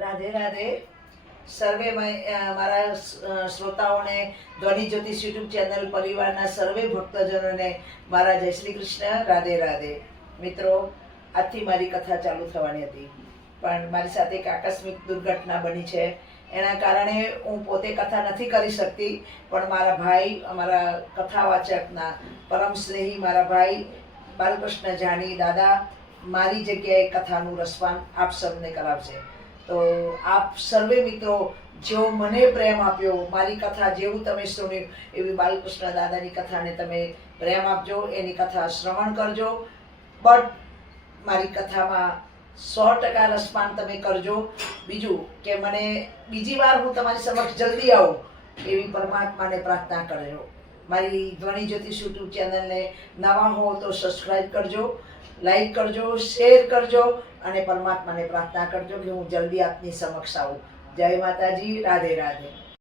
રાધે રાધે. સર્વે મારા શ્રોતાઓને ધ્વનિ જ્યોતિષ યુટ્યુબ ચેનલ પરિવારના સર્વે ભક્તજનોને મારા જય શ્રી કૃષ્ણ. રાધે રાધે. મિત્રો, આજથી મારી કથા ચાલુ થવાની હતી, પણ મારી સાથે એક આકસ્મિક દુર્ઘટના બની છે. એના કારણે હું પોતે કથા નથી કરી શકતી, પણ મારા ભાઈ, અમારા કથાવાચકના પરમ સ્નેહી મારા ભાઈ બાલકૃષ્ણ જાની દાદા મારી જગ્યાએ કથાનું રસપાન આપ સૌને કરાવશે. તો આપ સર્વે મિત્રો જેઓ મને પ્રેમ આપ્યો, મારી કથા જેવું તમે સુન્યું એવી બાલકૃષ્ણ દાદાની કથાને તમે પ્રેમ આપજો, એની કથા શ્રવણ કરજો. બટ મારી કથામાં 100% રસપાન તમે કરજો. બીજું કે મને બીજી વાર હું તમારી સમક્ષ જલ્દી આવું એવી પરમાત્માને પ્રાર્થના કરજો. મારી ધ્વનિ જ્યોતિષ યુટ્યુબ ચેનલને નવા હો તો સબસ્ક્રાઈબ કરજો, લાઈક કરજો, શેર કરજો અને પરમાત્માને પ્રાર્થના કરજો કે હું જલ્દી આપની સમક્ષ આવું. જય માતાજી. રાધે રાધે.